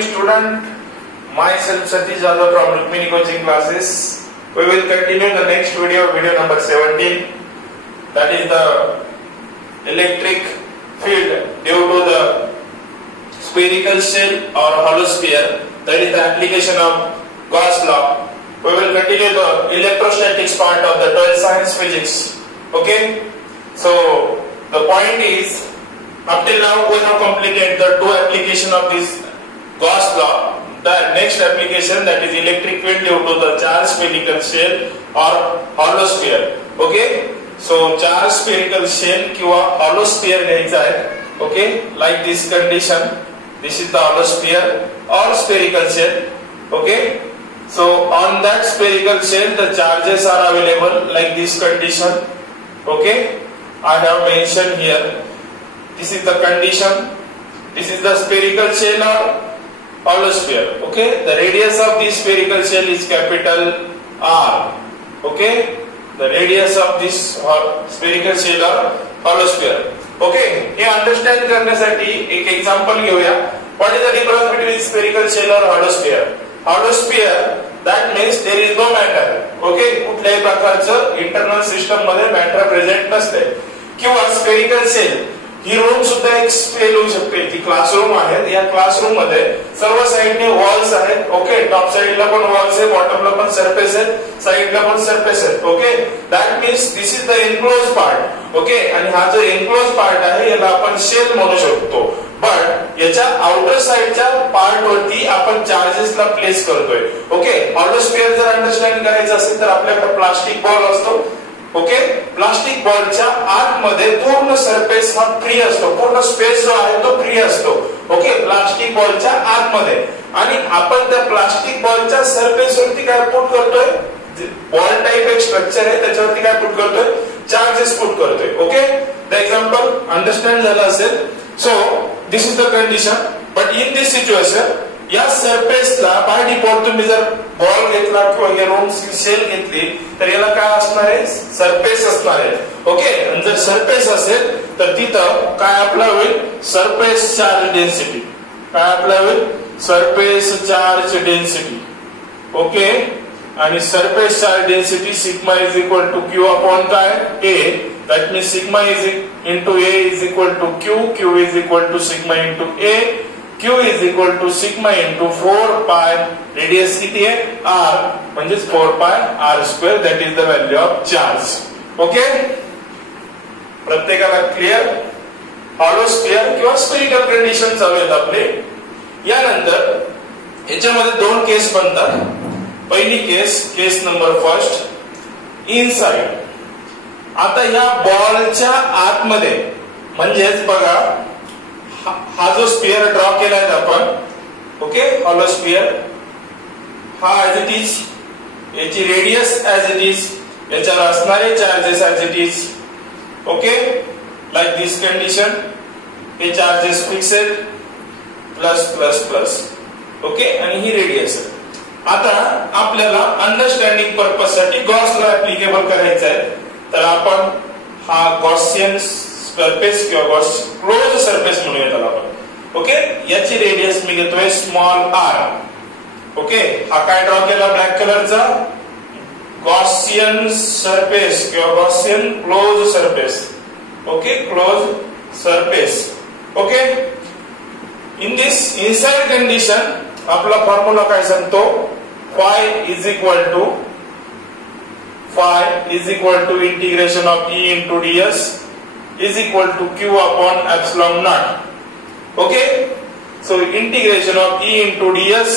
morning student, myself Satish Jadhav from Rukmini coaching classes. We will continue the next video number 17, that is the electric field due to the spherical shell or hollow sphere, that is the application of Gauss law. We will continue the electrostatics part of the 12th science physics. Okay, so the point is, up till now we have completed the two application of this Gauss law. The next application, that is electric field due to the charged spherical shell or hollow sphere. Okay, so charged spherical shell किंवा hollow sphere घ्यायचा आहे. Okay, like this condition, this is the hollow sphere or spherical shell. Okay, so on that spherical shell the charges are available like this condition. Okay, I have mentioned here. This is the condition. This is the spherical shell or hollow sphere. Okay, the radius of this spherical shell is capital R. Okay, the radius of this spherical shell or hollow sphere. Okay, हे understand करण्यासाठी एक example घेऊया. What is the difference between spherical shell or hollow sphere? Hollow sphere, that means there is no matter. Okay, कुठल्याही प्रकारचं internal system मध्ये matter present नसते. किंवा spherical shell, ही room सुद्धा एक स्पेल होऊ शकते. ती क्लासरूम आहे. या क्लासरूम मध्ये सर्व साइडने वॉल्स आहेत. ओके, टॉप साइडला पण वॉल्स आहे, बॉटमला पण सरफेस आहे, साइडला पण सरफेस आहे. Okay, that means this is the enclose part. Okay, आणि हा जो एनक्लोज पार्ट आहे याला आपण शेल म्हणू शकतो. बट याच्या आउटर साइडच्या पार्ट वरती आपण चार्जेसला प्लेस करतोय. ओके, हॉलो स्फियर जर अंडरस्टँड करायचं असेल तर आपल्याकडे प्लास्टिक बॉल असतो. ओके, प्लास्टिक बॉलच्या आतमध्ये पूर्ण सरफेस हा फ्री असतो. पूर्ण स्पेस जो आहे तो फ्री असतो. ओके, प्लास्टिक बॉलच्या आतमध्ये. आणि आपण त्या प्लास्टिक बॉलच्या सरफेस वरती काय पुट करतोय? बॉल टाइप एक स्ट्रक्चर आहे, त्याच्यावरती काय पुट करतोय? चार्जेस पुट करतोय. ओके, द एक्झाम्पल अंडरस्टँड झालं असेल. So this is the condition. But in this situation, या सरफेसला बाय डिफॉल्ट तुम्ही जर बॉल घेतला किंवा हे रोम शेल घेतली तर याला काय असणार आहे? सरफेस असणार आहे. ओके, आणि जर सरफेस असेल तर तिथं काय अप्लाय होईल? Surface charge density. काय अप्लाय होईल? Surface charge density. ओके, आणि surface charge density sigma is equal to q upon काय? A. That means sigma is into A is equal to Q. Q is equal to sigma into A. Q is equal to sigma into 4 pi. Radius किती आहे? R. म्हणजेच 4 pi R square. That is the value of charge. Okay? प्रत्येकाला clear? Hollow sphere किंवा spherical condition चालू आहेत आपले. यानंतर याच्यामध्ये दोन केस बनतात. पहिली केस नंबर फर्स्ट, इनसाइड. आता या बॉलच्या आतमध्ये, म्हणजेच बघा हा जो स्फियर ड्रॉ केलाय आपण, ओके, हॉलो स्फियर, हा ऍज इट इज, याची रेडियस ऍज इट इज, याच्यावर असणारे charges as it is. Okay, like this condition. हे charges fixed plus plus plus. Okay, आणि ही रेडियस आहे. आता आपल्याला अंडरस्टँडिंग पर्पज साठी गॉस लॉ ऍप्लिकेबल करायचा आहे. तर आपण हा गॉसियन सरफेस किंवा क्लोज सरफेस म्हणूया त्याला आपण. ओके, याची रेडियस मी घेतोय स्मॉल आर. ओके, हा काय ड्रॉ केला ब्लॅक कलरचा? गॉसियन सरफेस किंवा Gaussian close surface. Okay, close surface. Okay, in this inside condition आपला फॉर्म्युला काय सांगतो? Five is equal to integration of E into ds is equal to Q upon epsilon naught. Okay, so integration of E into ds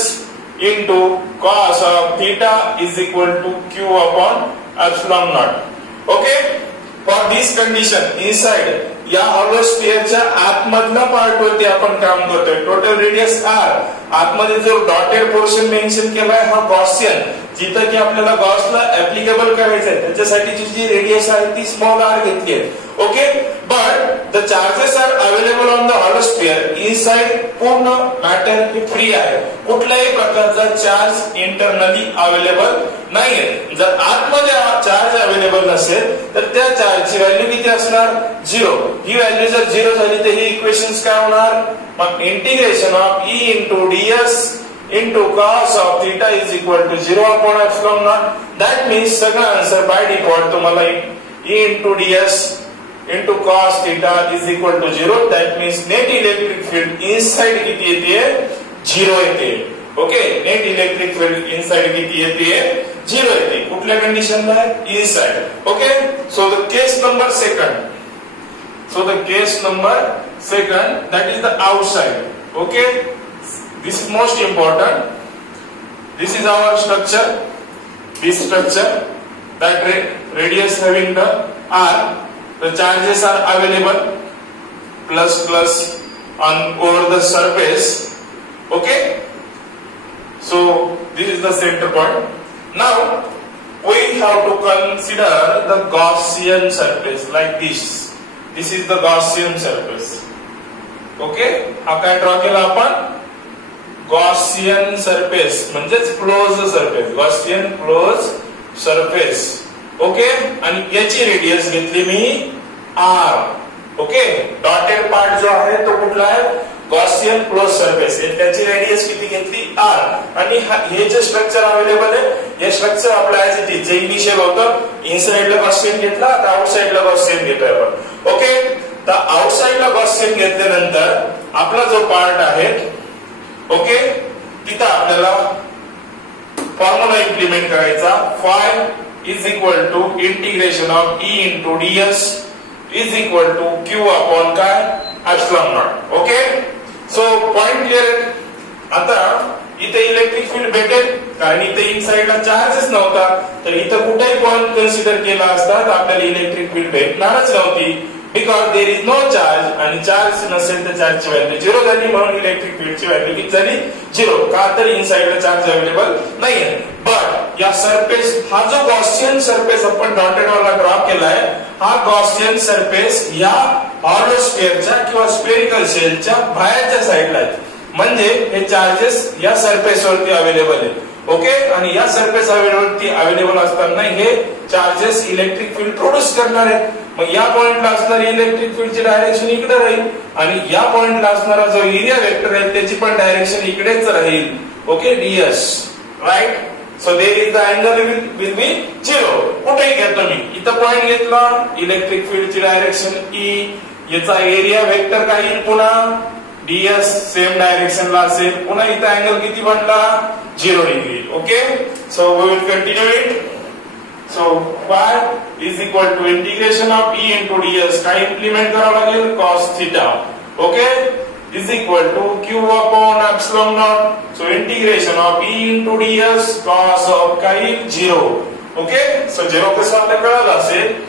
into cos of theta is equal to Q upon epsilon naught. Okay, for this condition inside या hollow स्फियरच्या आतमधल्या part वरती आपण काम करतोय. Total radius R. आतमध्ये जो dotted portion mention केलाय हा गॉसियन, जिथं की आपल्याला गॉसला ऍप्लिकेबल करायचं आहे त्याच्यासाठीची जी रेडियस आहे ती स्मॉल r घेतली आहे. Okay, but the charges are available on the hollow sphere inside पूर्ण मॅटर हे फ्री आहे, कुठल्याही प्रकारचा चार्ज इंटरनली अवेलेबल नाहीये. जर आतमध्ये चार्ज अवेलेबल नसेल तर त्या चार्जची व्हॅल्यू किती असणार? 0. ही व्हॅल्यू जर 0 झाली तर ही इक्वेशन्स काय होणार? मग integration of E into ds into cos of theta is equal to 0 upon epsilon naught. That means सगळं आन्सर बाय डिफॉल्ट तुम्हाला E into ds into cos theta is equal to 0. That means net electric field inside किती येते? 0 येते. Okay, net electric field inside किती येते? 0 येते. कुठल्या कंडिशनला? Inside. Okay, so the case number second. So the case number second, that is the outside. Okay, this is most important. This is our structure. This structure, that radius having the r, the charges are available plus on over the surface. Okay, so this is the center point. Now we have to consider the Gaussian surface like this. This is the Gaussian surface. Okay, हा काय draw केला आपण? Gaussian surface म्हणजेच close surface, Gaussian close surface. Okay, आणि याची radius घेतली मी r. Okay, dotted part जो आहे तो कुठला आहे? Gaussian close surface. त्याची रेडियस किती घेतली? r. आणि हे जे स्ट्रक्चर अवेलेबल आहे, हे स्ट्रक्चर आपल्या जे इनिशियल होतं, इनसाइडला Gaussian घेतला, आता आउटसाइडला Gaussian घेतोय आपण. ओके, तर आउटसाइडला Gaussian घेतल्यानंतर आपला जो पार्ट आहे, ओके, तिथं आपल्याला फॉर्म्युला इम्प्लिमेंट करायचा. Phi is equal to integration of E into ds is equal to Q upon काय? Epsilon naught. Okay, so point clear. आता इथे इलेक्ट्रिक फील्ड भेटेल कारण इथे इनसाइडला चार्जच नव्हता, तर इथं कुठेही पॉइंट कन्सिडर केला असता तर आपल्याला इलेक्ट्रिक फील्ड भेटणारच नव्हती, because there is no charge. आणि चार्ज नसेल तर चार्जची व्हॅल्यू 0 झाली, म्हणून इलेक्ट्रिक फील्डची व्हॅल्यू किती झाली? 0. का तर इनसाइडला चार्ज अवेलेबल नाहीये. बट या सरफेस, हा जो गॉसियन सरफेस आपण डॉटेड वाला ड्रॉ केलाय, हा गॉसियन सरफेस या हॉलो स्फिअरच्या किंवा स्फेरिकल शेलच्या बाहेरच्या साईडला आहे. म्हणजे हे चार्जेस या सरफेस वरती अवेलेबल आहे. ओके, आणि या सरफेस वरती अवेलेबल असताना हे चार्जेस इलेक्ट्रिक फील्ड प्रोड्यूस करणार आहेत. मग या पॉइंटला असणारी इलेक्ट्रिक फील्डची डायरेक्शन इकडे राहील आणि या पॉइंटला असणारा जो एरिया वेक्टर आहे त्याची पण डायरेक्शन इकडेच राहील. Okay, ds, right. So there is the angle will be 0. कुठेही घेतो मी, इथं पॉइंट घेतला, इलेक्ट्रिक फील्डची डायरेक्शन E, याचा एरिया वेक्टर काय येईल? पुन्हा ds सेम डायरेक्शनला असेल. पुन्हा इथं अँगल किती बनला? 0 degree. Okay, so we will continue it. So phi is equal to integration of E into ds, काय इम्प्लिमेंट करावं लागेल? cos theta. Okay, is equal to Q upon epsilon naught. So integration of E into ds cos of काय? 0. Okay, so 0 कसं आपल्याला कळलं असेल,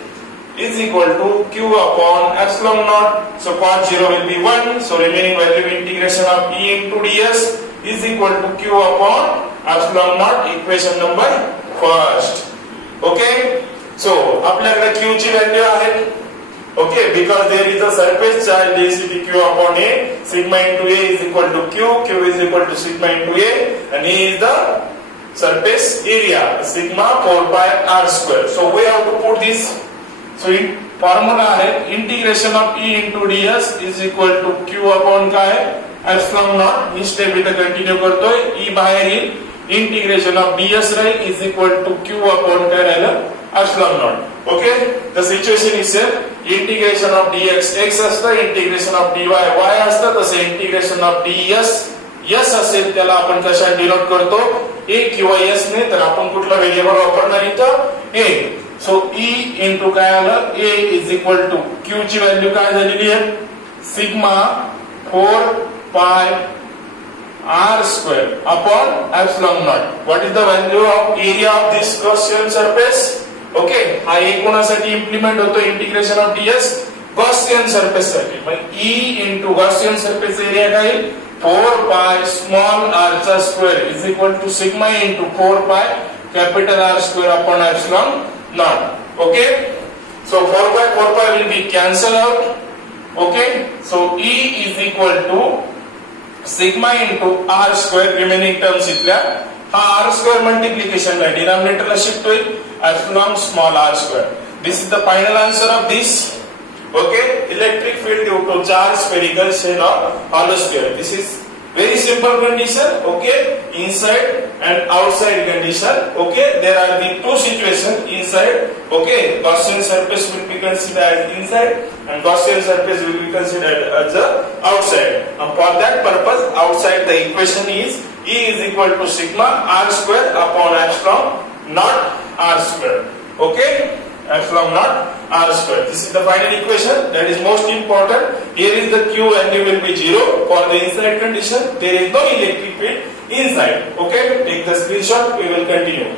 is equal to Q upon epsilon naught. So cos 0 will be 1. So remaining value integration of E into ds is equal to Q upon epsilon naught. Equation number first. Okay. So आपल्याकडे Q ची value आहे. Okay, because there is a surface charge density Q upon A. Sigma into A is equal to Q. Q is equal to sigma into A, and A is the surface area. Sigma 4 pi r square. So we have to put this. So formula आहे integration of E into ds is equal to Q upon काय? Epsilon naught. ही step इथे continue करतोय. E बाहेर येईल, integration of ds राहील is equal to Q upon काय राहिलं? Epsilon naught. Okay, the situation is same. Integration of dx x असतं, इंटिग्रेशन ऑफ dy y असतं. तसे इंटिग्रेशन ऑफ ds s असेल त्याला आपण कशा डिनोट करतो? a किंवा s ने. तर आपण कुठला व्हेरिएबल वापरणार इथं? a. सो E इंटू काय आलं? A is equal to Q ची व्हॅल्यू काय झालेली आहे? Sigma 4 pi r square upon epsilon naught. What is the value of area of this Gaussian surface? Okay, हा ए कोणासाठी इम्प्लिमेंट होतो? Integration of ds Gaussian surface साठी. मग E into Gaussian surface area काय? 4 pi small r चा square is equal to sigma into 4 pi capital R square upon epsilon naught. Okay, so 4 by 4 pi will be cancelled out. Okay, so E is equal to sigma into R square remaining terms इथल्या हा R square multiplication ला denominator ला shift होईल epsilon small r square. This is the final answer of this. Okay, electric field due to charge spherical shell of hollow sphere. This is very simple condition. Okay, inside and outside condition. Okay, there are the two situations inside. Okay, Gaussian surface will be considered as inside and Gaussian surface will be considered as the outside. And for that purpose, outside the equation is E is equal to sigma r square upon epsilon naught r square. Okay, epsilon naught r square. This is the final equation that is most important. Here is the Q value will be 0 for the inside condition. There is no electric field inside. Okay, take the screenshot. We will continue.